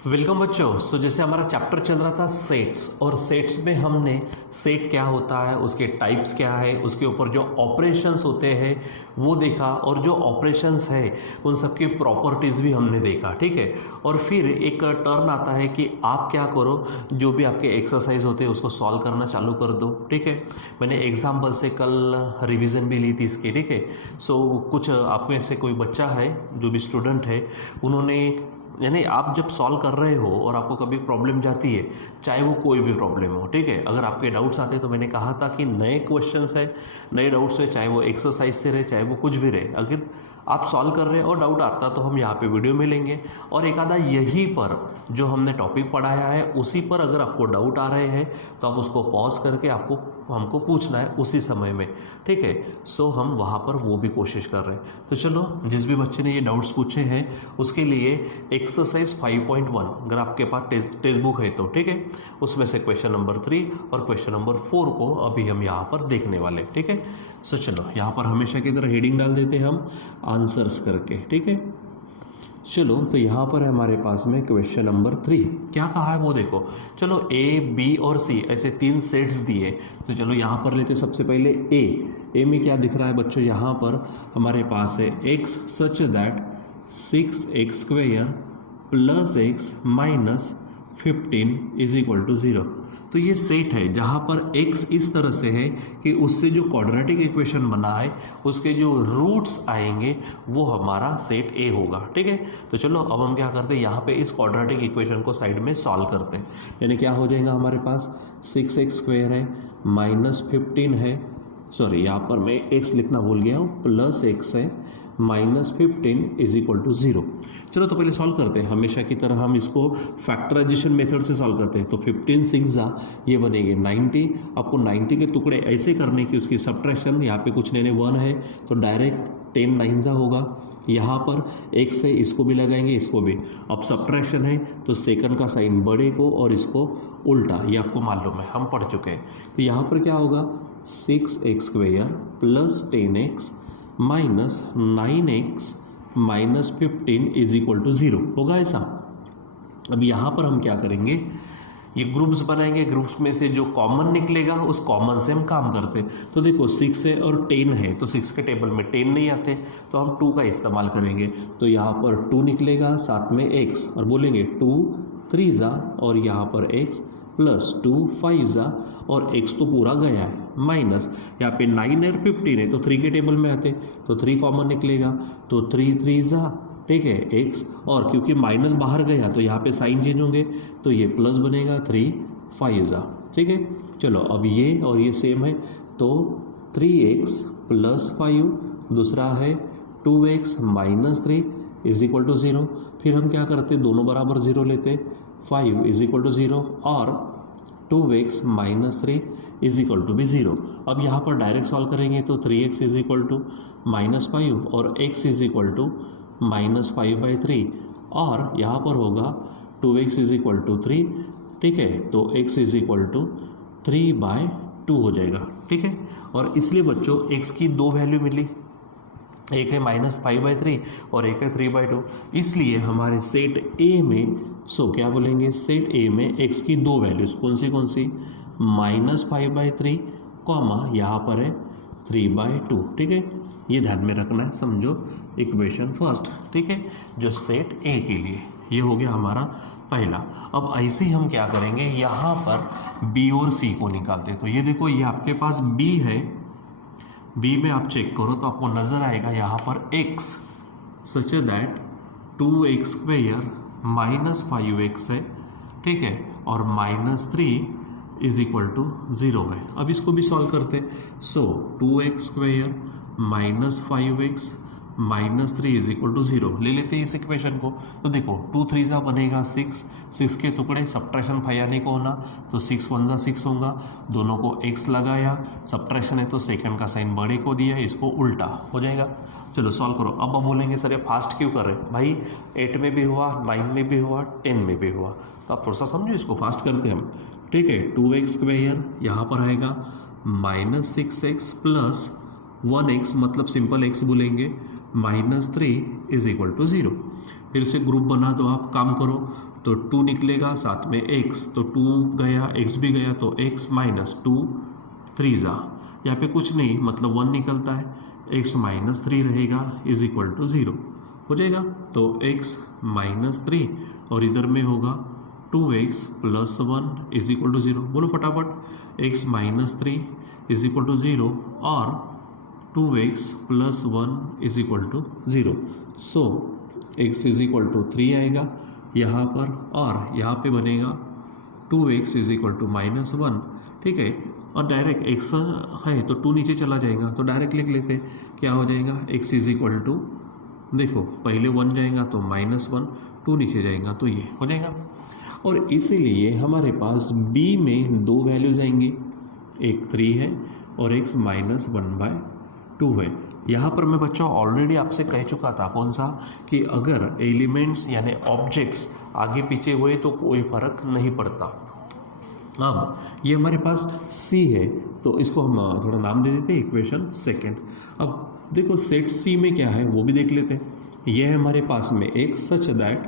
Welcome बच्चों। जैसे हमारा चैप्टर चल रहा था सेट्स, और सेट्स में हमने सेट क्या होता है, उसके टाइप्स क्या है, उसके ऊपर जो ऑपरेशंस होते हैं वो देखा, और जो ऑपरेशंस है उन सब की प्रॉपर्टीज़ भी हमने देखा। ठीक है। और फिर एक टर्न आता है कि आप क्या करो, जो भी आपके एक्सरसाइज होते हैं उसको सॉल्व करना चालू कर दो। ठीक है। मैंने एग्जाम्पल से कल रिवीजन भी ली थी इसकी। ठीक है। कुछ आप में से कोई बच्चा है जो भी स्टूडेंट है, उन्होंने यानी आप जब सॉल्व कर रहे हो और आपको कभी प्रॉब्लम जाती है, चाहे वो कोई भी प्रॉब्लम हो, ठीक है, अगर आपके डाउट्स आते हैं तो मैंने कहा था कि नए क्वेश्चंस है, नए डाउट्स है, चाहे वो एक्सरसाइज से रहे चाहे वो कुछ भी रहे, अगर आप सॉल्व कर रहे हैं और डाउट आता तो हम यहाँ पे वीडियो में लेंगे, और एक आधा यहीं पर जो हमने टॉपिक पढ़ाया है उसी पर अगर आपको डाउट आ रहे हैं तो आप उसको पॉज करके आपको हमको पूछना है उसी समय में। ठीक है। हम वहाँ पर वो भी कोशिश कर रहे हैं। तो चलो, जिस भी बच्चे ने ये डाउट्स पूछे हैं उसके लिए एक्सरसाइज 5.1 अगर आपके पास टेक्स्ट बुक है तो ठीक है, उसमें से क्वेश्चन नंबर 3 और क्वेश्चन नंबर 4 को अभी हम यहाँ पर देखने वाले। ठीक है। चलो, यहाँ पर हमेशा की तरह हेडिंग डाल देते हैं हम आंसर्स करके। ठीक है। चलो, तो यहाँ पर है हमारे पास में क्वेश्चन नंबर 3। क्या कहा है वो देखो। चलो, ए बी और सी ऐसे 3 सेट्स दिए, तो चलो यहाँ पर लेते सबसे पहले ए में क्या दिख रहा है बच्चों, यहाँ पर हमारे पास है x such that 6x² plus x minus 15 is equal to 0। तो ये सेट है जहाँ पर x इस तरह से है कि उससे जो क्वाड्रेटिक इक्वेशन बना है उसके जो रूट्स आएंगे वो हमारा सेट A होगा। ठीक है। तो चलो, अब हम क्या करते हैं, यहाँ पे इस क्वाड्रेटिक इक्वेशन को साइड में सॉल्व करते हैं। यानी क्या हो जाएगा, हमारे पास 6x² है माइनस 15 है, सॉरी यहाँ पर मैं x लिखना भूल गया हूँ, प्लस x है माइनस 15 इज इक्वल टू 0। चलो, तो पहले सॉल्व करते हैं। हमेशा की तरह हम इसको फैक्टराइजेशन मेथड से सॉल्व करते हैं। तो 15 6 ये बनेंगे 90। आपको 90 के टुकड़े ऐसे करने की उसकी सब्ट्रैक्शन, यहाँ पे कुछ लेने 1 है तो डायरेक्ट 10 9 होगा। यहाँ पर एक से इसको भी लगाएंगे, इसको भी। अब सब्ट्रैक्शन है तो सेकंड का साइन बड़े को और इसको उल्टा, ये आपको मालूम है, हम पढ़ चुके हैं। तो यहाँ पर क्या होगा, 6x² plus 10x minus 9x minus 15 is equal to 0 होगा ऐसा। अब यहाँ पर हम क्या करेंगे, ये ग्रुप्स बनाएंगे, ग्रुप्स में से जो कॉमन निकलेगा उस कॉमन से हम काम करते हैं। तो देखो 6 है और 10 है, तो 6 के टेबल में 10 नहीं आते तो हम 2 का इस्तेमाल करेंगे। तो यहाँ पर 2 निकलेगा, साथ में x, और बोलेंगे 2 3 और यहाँ पर x प्लस 2 5 और x तो पूरा गया है, माइनस यहाँ पे 9 और 15 है तो 3 के टेबल में आते तो 3 कॉमन निकलेगा, तो 3 3 ठीक है x, और क्योंकि माइनस बाहर गया तो यहाँ पे साइन चेंज होंगे तो ये प्लस बनेगा 3 5 ठीक है। चलो, अब ये और ये सेम है तो 3x प्लस 5, दूसरा है 2x minus 3 is equal to 0। फिर हम क्या करते, दोनों बराबर 0 लेते, 5 इज इक्वल टू 0 और 2x minus 3 is equal to भी 0। अब यहाँ पर डायरेक्ट सॉल्व करेंगे तो 3x is equal to minus 5 और x is equal to minus 5/3, और यहाँ पर होगा 2x इज इक्वल टू 3। ठीक है। तो x इज इक्वल टू 3/2 हो जाएगा। ठीक है। और इसलिए बच्चों x की 2 वैल्यू मिली, एक है माइनस 5/3 और एक है 3/2। इसलिए हमारे सेट A में क्या बोलेंगे, सेट A में x की 2 वैल्यूज कौन सी माइनस 5/3 कॉमा यहाँ पर है 3/2। ठीक है। ये ध्यान में रखना है, समझो इक्वेशन फर्स्ट। ठीक है, जो सेट A के लिए ये हो गया हमारा पहला। अब ऐसे ही हम क्या करेंगे, यहाँ पर B और C को निकालते हैं। तो ये देखो, ये आपके पास B है, B में आप चेक करो तो आपको नज़र आएगा यहाँ पर x such that 2x² minus 5x है। ठीक है। और माइनस 3 इज इक्वल टू 0 है। अब इसको भी सॉल्व करते, 2x² minus 5x minus 3 is equal to 0 ले लेते हैं इस इक्वेशन को। तो देखो 2 3 बनेगा 6 के टुकड़े, सब्ट्रैक्शन 5 आने को होना तो 6 1 6 होगा, दोनों को x लगाया, सब्ट्रैक्शन है तो सेकंड का साइन बड़े को दिया, इसको उल्टा हो जाएगा। चलो सॉल्व करो। अब बोलेंगे सर ये फास्ट क्यों कर रहे हैं भाई, 8 में भी हुआ, 9 में भी हुआ, 10 में भी हुआ, तो आप थोड़ा सा समझो, इसको फास्ट करते हैं हम। ठीक है। 2x² यहाँ पर आएगा माइनस 6x प्लस 1x, मतलब सिंपल x बोलेंगे, माइनस 3 इज इक्वल टू 0। फिर से ग्रुप बना दो, आप काम करो तो 2 निकलेगा, साथ में x, तो 2 गया, x भी गया, तो x माइनस 2 3 जा, यहाँ पे कुछ नहीं मतलब 1 निकलता है, x माइनस 3 रहेगा इज इक्वल टू 0 हो जाएगा। तो x माइनस 3 और इधर में होगा 2x plus 1 is equal to 0। बोलो फटाफट, x minus 3 is equal to 0 और 2x plus 1 is equal to 0। So x is equal to 3 आएगा यहाँ पर, और यहाँ पे बनेगा 2x is equal to minus 1, ठीक है। और डायरेक्ट x है तो 2 नीचे चला जाएगा, तो डायरेक्ट लिख लेते क्या हो जाएगा, x इज इक्वल टू, देखो पहले 1 जाएगा तो माइनस 1, 2 नीचे जाएगा तो ये हो जाएगा। और इसीलिए हमारे पास b में 2 वैल्यूज आएंगे, एक 3 है और एक माइनस 1/2 है। यहाँ पर मैं बच्चों ऑलरेडी आपसे कह चुका था, कौन सा, कि अगर एलिमेंट्स यानी ऑब्जेक्ट्स आगे पीछे हुए तो कोई फर्क नहीं पड़ता। अब ये हमारे पास C है तो इसको हम थोड़ा नाम दे देते हैं इक्वेशन सेकंड। अब देखो सेट C में क्या है वो भी देख लेते हैं। ये है हमारे पास में एक such that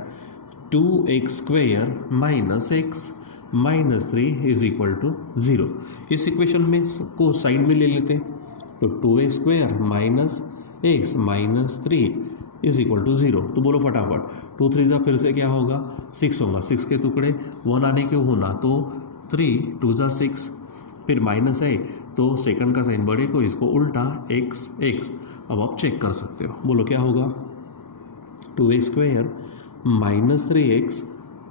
2x² minus x minus 3 is equal to 0। इस इक्वेशन में को साइड में ले लेते हैं, तो 2x² minus x minus 3 is equal to 0। तो बोलो फटाफट, 2 3 जा फिर से क्या होगा, 6 होगा, 6 के टुकड़े 1 आने के होना तो 3 2 जा 6, फिर माइनस है तो सेकंड का साइन बढ़े को इसको उल्टा x x। अब आप चेक कर सकते हो, बोलो क्या होगा, 2x² minus 3x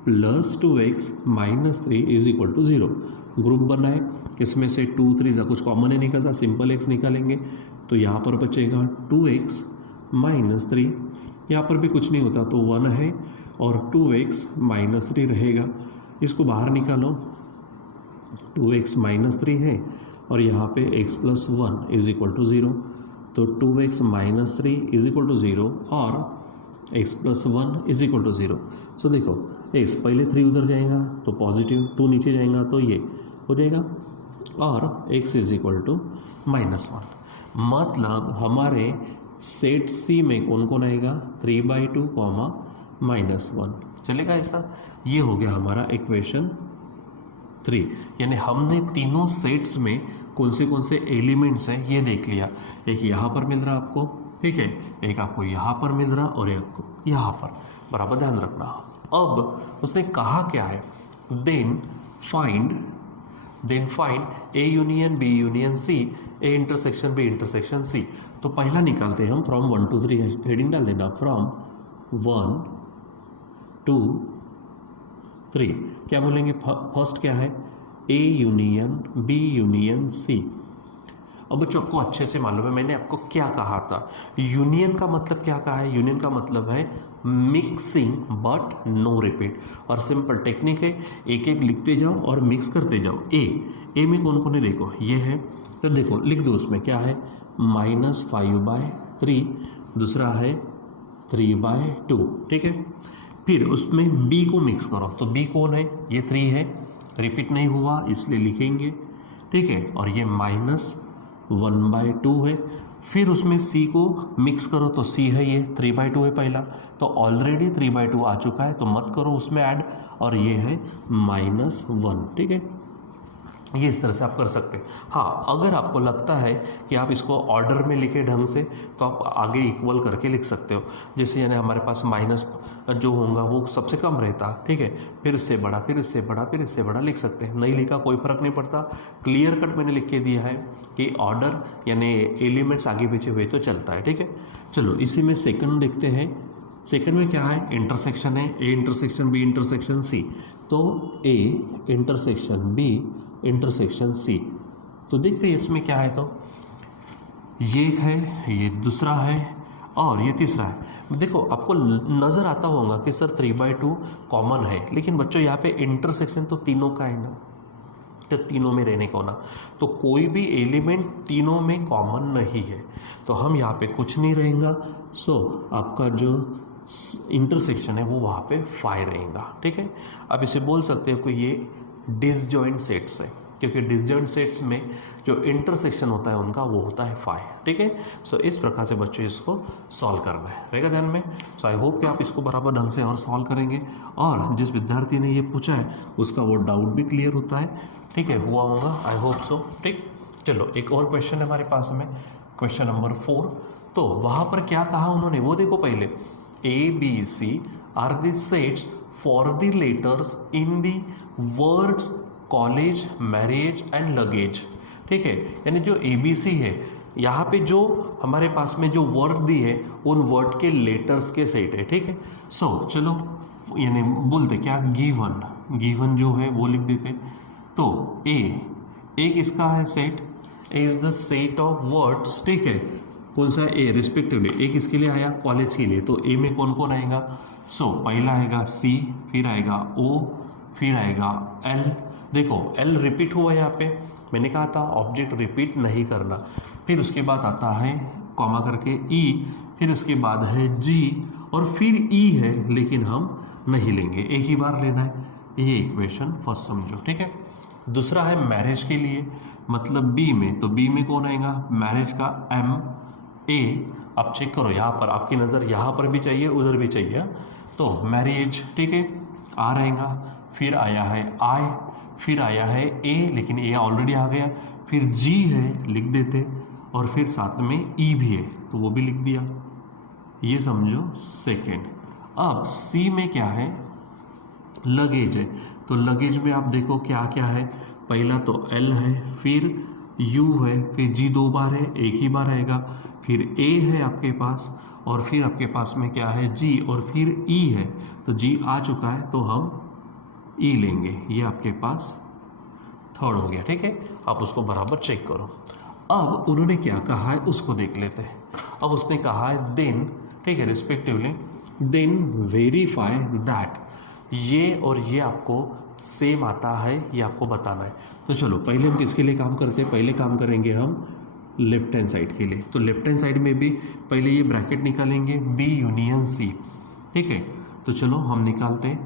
plus 2x minus 3 is equal to 0। Group बनाए, इसमें से 2 3 जा कुछ कॉमन है निकलता, सिंपल x निकालेंगे तो यहाँ पर बचेगा 2x माइनस 3, यहाँ पर भी कुछ नहीं होता तो 1 है और 2x माइनस 3 रहेगा, इसको बाहर निकालो, 2x माइनस 3 है और यहाँ पे x plus 1 is equal to 0, तो 2x minus 3 is equal to 0 और x plus 1 is equal to 0। So देखो x पहले 3 उधर जाएगा तो पॉजिटिव, 2 नीचे जाएगा तो ये हो जाएगा और x is equal to minus 1। मतलब हमारे सेट C में कौन कौन आएगा, 3/2 माइनस 1 चलेगा ऐसा। ये हो गया हमारा इक्वेशन 3, यानी हमने तीनों सेट्स में कौन से एलिमेंट्स हैं ये देख लिया। एक यहाँ पर मिल रहा आपको, ठीक है, एक आपको यहाँ पर मिल रहा और एक आपको यहाँ पर, बराबर ध्यान रखना। अब उसने कहा क्या है, then find A union B union C, A intersection B intersection C। तो पहला निकालते हैं हम, फ्रॉम 1 2 3 हेडिंग डाल देना, फ्रॉम 1 2 3 क्या बोलेंगे, फर्स्ट क्या है, A union B union C। अब बच्चों आपको अच्छे से मालूम है मैंने आपको क्या कहा था, यूनियन का मतलब क्या कहा है, यूनियन का मतलब है मिक्सिंग बट नो रिपीट। और सिंपल टेक्निक है, एक एक लिखते जाओ और मिक्स करते जाओ। ए में कौन कौन है देखो, ये है तो देखो लिख दो, उसमें क्या है, -5/3, दूसरा है 3/2, ठीक है। फिर उसमें B को मिक्स करो, तो B कौन है, ये 3 है, रिपीट नहीं हुआ इसलिए लिखेंगे, ठीक है। और ये -1/2 है। फिर उसमें C को मिक्स करो तो C है, ये 3/2 है पहला, तो ऑलरेडी 3/2 आ चुका है तो मत करो उसमें ऐड, और ये है -1, ठीक है। ये इस तरह से आप कर सकते हैं। हाँ, अगर आपको लगता है कि आप इसको ऑर्डर में लिखे ढंग से तो आप आगे इक्वल करके लिख सकते हो, जैसे यानी हमारे पास माइनस जो होगा वो सबसे कम रहता, ठीक है, फिर इससे बड़ा, फिर इससे बड़ा, फिर इससे बड़ा लिख सकते हैं। नहीं लिखा कोई फर्क नहीं पड़ता, क्लियर कट मैंने लिख के दिया है कि ऑर्डर यानी एलिमेंट्स आगे पीछे हुए तो चलता है, ठीक है। चलो इसी में सेकंड देखते हैं। सेकंड में क्या है, इंटरसेक्शन है, A intersection B intersection C, तो A intersection B intersection C। तो देखते हैं इसमें क्या है, तो ये है, ये दूसरा है और ये तीसरा है। देखो आपको नज़र आता होगा कि सर 3/2 कॉमन है, लेकिन बच्चों यहाँ पे इंटरसेक्शन तो तीनों का है ना, तो तीनों में रहने को ना, तो कोई भी एलिमेंट तीनों में कॉमन नहीं है, तो हम यहाँ पे कुछ नहीं रहेगा। सो आपका जो इंटरसेक्शन है वो वहाँ पे 5 रहेगा, ठीक है। अब इसे बोल सकते हो कि ये डिसजॉइंट सेट्स है, क्योंकि डिसजॉइंट सेट्स में जो इंटरसेक्शन होता है उनका वो होता है 5, ठीक है। सो इस प्रकार से बच्चों इसको सॉल्व करना है, रहेगा ध्यान में। सो आई होप कि आप इसको बराबर ढंग से और सॉल्व करेंगे, और जिस विद्यार्थी ने ये पूछा है उसका वो डाउट भी क्लियर होता है, ठीक है, हुआ होगा, आई होप सो, ठीक। चलो एक और क्वेश्चन है हमारे पास में, क्वेश्चन नंबर 4। तो वहाँ पर क्या कहा उन्होंने वो देखो पहले, ABC are the sets for the letters in the words college, marriage and luggage, ठीक है। यानी जो ABC है, यहाँ पे जो हमारे पास में जो वर्ड दी है उन वर्ड के लेटर्स के सेट है, ठीक है। सो चलो यानी बोलते क्या, गिवन जो है वो लिख देते। तो ए किसका है set, A is the set of words, ठीक है। कौन सा ए, रिस्पेक्टिवली ए किसके लिए आया, कॉलेज के लिए। तो ए में कौन कौन आएगा, सो पहला आएगा C, फिर आएगा O, फिर आएगा L। देखो L रिपीट हुआ यहाँ पे, मैंने कहा था ऑब्जेक्ट रिपीट नहीं करना। फिर उसके बाद आता है कॉमा करके E, फिर उसके बाद है G, और फिर E है लेकिन हम नहीं लेंगे, एक ही बार लेना है। ये इक्वेशन फर्स्ट समझो, ठीक है। दूसरा है मैरिज के लिए, मतलब B में, तो B में कौन आएगा, मैरिज का MA। आप चेक करो यहाँ पर, आपकी नज़र यहाँ पर भी चाहिए उधर भी चाहिए। तो मैरिज, ठीक है, आ रहेगा, फिर आया है I, फिर आया है A, लेकिन A ऑलरेडी आ गया, फिर G है लिख देते, और फिर साथ में E भी है तो वो भी लिख दिया, ये समझो सेकेंड। अब C में क्या है, लगेज है, तो लगेज में आप देखो क्या क्या है, पहला तो L है, फिर U है, फिर G 2 बार है, एक ही बार आएगा, फिर A है आपके पास, और फिर आपके पास में क्या है G, और फिर E है। तो G आ चुका है तो हम E लेंगे, ये आपके पास थर्ड हो गया, ठीक है। आप उसको बराबर चेक करो। अब उन्होंने क्या कहा है उसको देख लेते हैं। अब उसने कहा है देन, ठीक है, रिस्पेक्टिवली देन वेरीफाई दैट, ये और ये आपको सेम आता है, ये आपको बताना है। तो चलो पहले हम किसके लिए काम करते हैं, पहले काम करेंगे हम लेफ्ट हैंड साइड के लिए। तो लेफ्ट हैंड साइड में भी पहले ये ब्रैकेट निकालेंगे B यूनियन C, ठीक है। तो चलो हम निकालते हैं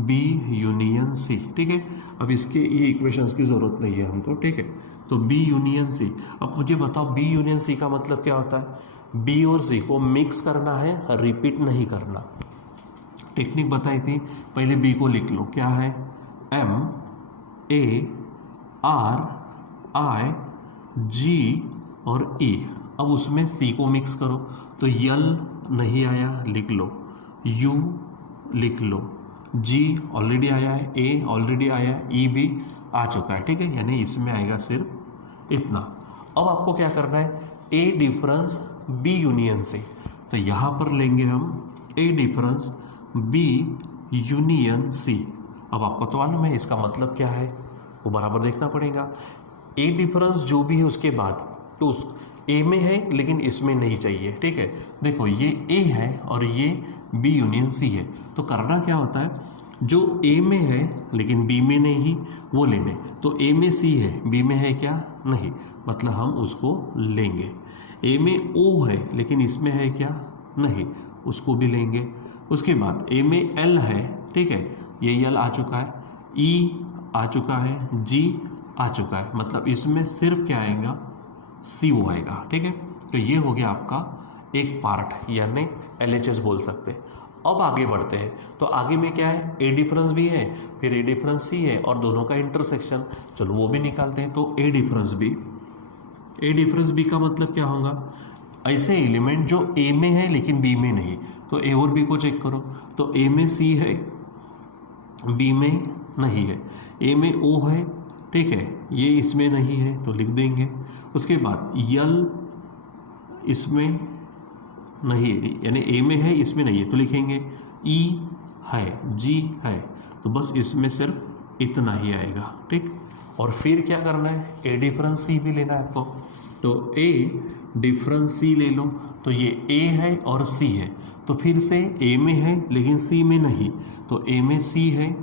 B यूनियन C, ठीक है। अब इसके ये इक्वेशंस की ज़रूरत नहीं है हमको, ठीक है। तो B यूनियन C, अब मुझे बताओ B यूनियन C का मतलब क्या होता है, B और C को मिक्स करना है, रिपीट नहीं करना। टेक्निक बताई थी, पहले B को लिख लो, क्या है M A R I G और E। अब उसमें C को मिक्स करो, तो L नहीं आया लिख लो, U लिख लो, G ऑलरेडी आया है, A ऑलरेडी आया है, E भी आ चुका है, ठीक है। यानी इसमें आएगा सिर्फ इतना। अब आपको क्या करना है, A डिफरेंस B यूनियन से, तो यहाँ पर लेंगे हम A difference B union C। अब आपको तो मालूम है इसका मतलब क्या है, वो बराबर देखना पड़ेगा। A डिफरेंस जो भी है उसके बाद, तो उस A में है लेकिन इसमें नहीं चाहिए, ठीक है। देखो ये A है और ये B यूनियन C है, तो करना क्या होता है, जो A में है लेकिन B में नहीं वो लेने। तो A में C है, B में है क्या, नहीं, मतलब हम उसको लेंगे। A में O है लेकिन इसमें है क्या, नहीं, उसको भी लेंगे। उसके बाद A में L है, ठीक है, ये L आ चुका है, E आ चुका है, G आ चुका है, मतलब इसमें सिर्फ क्या आएगा, CO आएगा, ठीक है। तो ये हो गया आपका एक पार्ट, यानी LHS बोल सकते हैं। अब आगे बढ़ते हैं, तो आगे में क्या है, A डिफरेंस भी है, फिर A डिफरेंस C है, और दोनों का इंटरसेक्शन, चलो वो भी निकालते हैं। तो A डिफरेंस B का मतलब क्या होगा, ऐसे एलिमेंट जो A में है लेकिन B में नहीं। तो A और B को चेक करो, तो A में C है, B में नहीं है, A में O है, ठीक है, ये इसमें नहीं है तो लिख देंगे। उसके बाद L इसमें नहीं है, यानी A में है इसमें नहीं है तो लिखेंगे, E है, G है, तो बस इसमें सिर्फ इतना ही आएगा, ठीक। और फिर क्या करना है, A डिफरेंस C भी लेना है आपको, तो A डिफरेंस C ले लो, तो ये A है और C है, तो फिर से A में है लेकिन C में नहीं, तो A में C है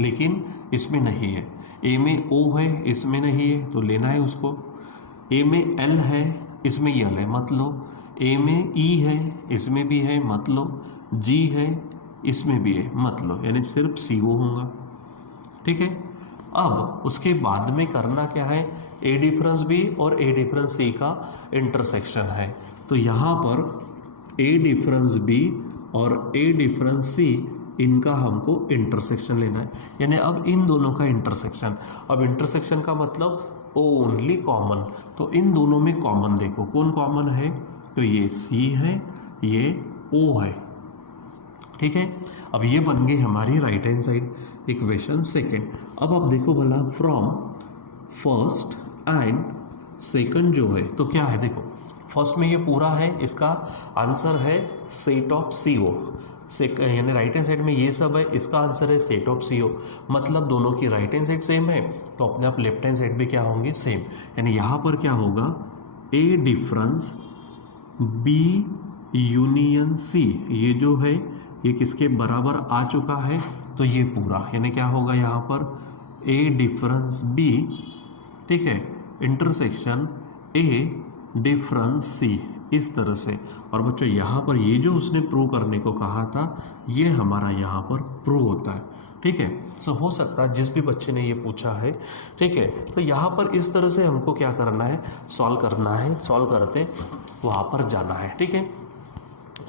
लेकिन इसमें नहीं है, A में O है इसमें नहीं है तो लेना है उसको, A में L है इसमें L है मत लो, A में E है इसमें भी है मत लो, G है इसमें भी है मत लो, यानी सिर्फ CO होगा, ठीक है। अब उसके बाद में करना क्या है, ए डिफरेंस बी और ए डिफरेंस सी का इंटरसेक्शन है। तो यहाँ पर ए डिफरेंस बी और ए डिफरेंस सी, इनका हमको इंटरसेक्शन लेना है, यानी अब इन दोनों का इंटरसेक्शन। अब इंटरसेक्शन का मतलब ओनली कॉमन, तो इन दोनों में कॉमन देखो कौन कॉमन है, तो ये सी है, ये ओ है, ठीक है। अब ये बन गई हमारी right hand side equation second. अब आप देखो भला फ्रॉम फर्स्ट एंड सेकंड जो है तो क्या है, देखो फर्स्ट में ये पूरा है, इसका आंसर है सेट ऑफ सी ओ, यानी राइट हैंड साइड में ये सब है, इसका आंसर है सेट ऑफ सी ओ। मतलब दोनों की राइट हैंड साइड सेम है तो अपने आप लेफ्ट हैंड साइड भी क्या होंगे, सेम। यानी यहाँ पर क्या होगा, ए डिफरेंस बी यूनियन सी, ये जो है ये किसके बराबर आ चुका है, तो ये पूरा, यानी क्या होगा यहाँ पर ए डिफरेंस बी, ठीक है, इंटरसेक्शन ए डिफरेंस सी, इस तरह से। और बच्चों यहाँ पर ये जो उसने प्रूव करने को कहा था ये हमारा यहाँ पर प्रूव होता है, ठीक है। सो हो सकता है जिस भी बच्चे ने ये पूछा है, ठीक है, तो यहाँ पर इस तरह से हमको क्या करना है, सॉल्व करना है, सॉल्व करते वहाँ पर जाना है, ठीक है।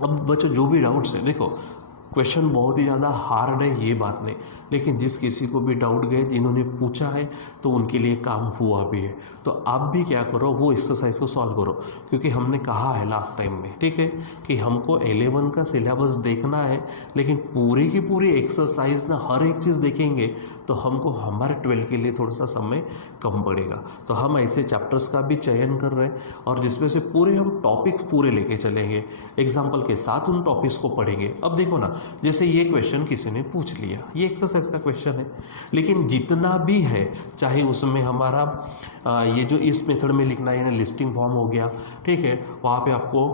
अब बच्चों जो भी डाउट्स है, देखो क्वेश्चन बहुत ही ज़्यादा हार्ड है ये बात नहीं, लेकिन जिस किसी को भी डाउट गए जिन्होंने पूछा है तो उनके लिए काम हुआ भी है। तो आप भी क्या करो, वो एक्सरसाइज को सॉल्व करो, क्योंकि हमने कहा है लास्ट टाइम में, ठीक है, कि हमको 11 का सिलेबस देखना है, लेकिन पूरी की पूरी एक्सरसाइज ना हर एक चीज़ देखेंगे तो हमको हमारे 12 के लिए थोड़ा सा समय कम पड़ेगा। तो हम ऐसे चैप्टर्स का भी चयन कर रहे हैं और जिसमें से पूरे हम टॉपिक पूरे लेके चलेंगे, एग्जाम्पल के साथ उन टॉपिक्स को पढ़ेंगे। अब देखो ना, जैसे ये क्वेश्चन किसी ने पूछ लिया, ये एक्सरसाइज का क्वेश्चन है, लेकिन जितना भी है चाहे उसमें हमारा ये जो इस मेथड में लिखना है, यानी लिस्टिंग फॉर्म हो गया, ठीक है, वहाँ पे आपको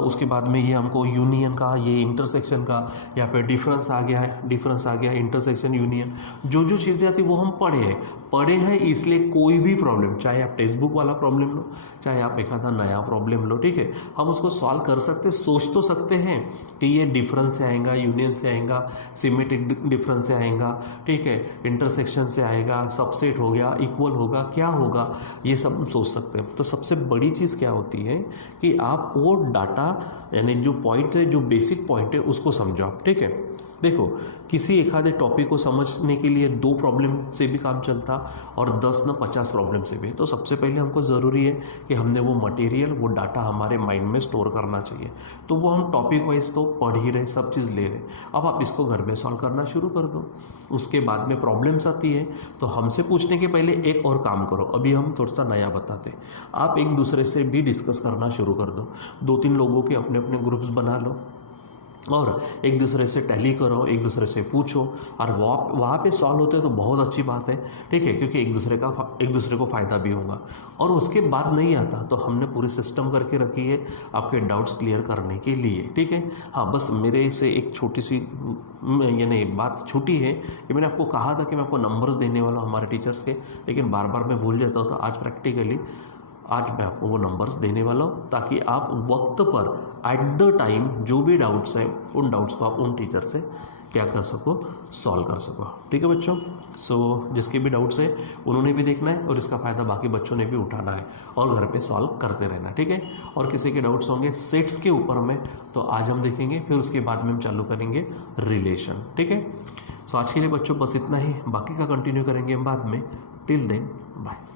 उसके बाद में ये हमको यूनियन का, ये इंटरसेक्शन का, यहाँ पे डिफरेंस आ गया है, डिफरेंस आ गया, इंटरसेक्शन, यूनियन, जो जो चीज़ें आती वो हम पढ़े हैं, इसलिए कोई भी प्रॉब्लम, चाहे आप टेक्स्ट बुक वाला प्रॉब्लम लो, चाहे आप एक आधा नया प्रॉब्लम लो, ठीक है, हम उसको सॉल्व कर सकते, सोच तो सकते हैं कि ये डिफरेंस से आएगा, यूनियन से आएगा, सिमेट्रिक डिफरेंस से आएगा, ठीक है, इंटरसेक्शन से आएगा, सबसेट हो गया, इक्वल होगा, क्या होगा, ये सब हम सोच सकते हैं। तो सबसे बड़ी चीज़ क्या होती है कि आप वो डाटा, यानी जो पॉइंट है, जो बेसिक पॉइंट है, उसको समझो आप, ठीक है। देखो किसी एक आधे टॉपिक को समझने के लिए 2 प्रॉब्लम से भी काम चलता और 10 न 50 प्रॉब्लम से भी। तो सबसे पहले हमको ज़रूरी है कि हमने वो मटेरियल, वो डाटा हमारे माइंड में स्टोर करना चाहिए। तो वो हम टॉपिक वाइज तो पढ़ ही रहे, सब चीज़ ले रहे। अब आप इसको घर में सॉल्व करना शुरू कर दो। उसके बाद में प्रॉब्लम्स आती है तो हमसे पूछने के पहले एक और काम करो, अभी हम थोड़ा सा नया बताते, आप एक दूसरे से भी डिस्कस करना शुरू कर दो। 2-3 लोगों के अपने अपने ग्रुप्स बना लो और एक दूसरे से टैली करो, एक दूसरे से पूछो, और वहाँ पे सॉल्व होते हैं तो बहुत अच्छी बात है, ठीक है, क्योंकि एक दूसरे को फ़ायदा भी होगा। और उसके बाद नहीं आता तो हमने पूरी सिस्टम करके रखी है आपके डाउट्स क्लियर करने के लिए, ठीक है। हाँ, बस मेरे से एक छोटी सी यानी बात छूटी है कि मैंने आपको कहा था कि मैं आपको नंबर्स देने वाला हूँ हमारे टीचर्स के, लेकिन बार बार मैं भूल जाता हूँ। तो आज प्रैक्टिकली आज मैं आपको वो नंबर्स देने वाला हूँ ताकि आप वक्त पर एट द टाइम जो भी डाउट्स हैं उन डाउट्स को आप उन टीचर से क्या कर सको, सॉल्व कर सको, ठीक है बच्चों। सो जिसके भी डाउट्स हैं उन्होंने भी देखना है और इसका फ़ायदा बाकी बच्चों ने भी उठाना है और घर पे सॉल्व करते रहना, ठीक है। और किसी के डाउट्स होंगे सेट्स के ऊपर में तो आज हम देखेंगे, फिर उसके बाद में हम चालू करेंगे रिलेशन, ठीक है। सो आज के लिए बच्चों बस इतना ही, बाकी का कंटिन्यू करेंगे हम बाद में। Till then bye.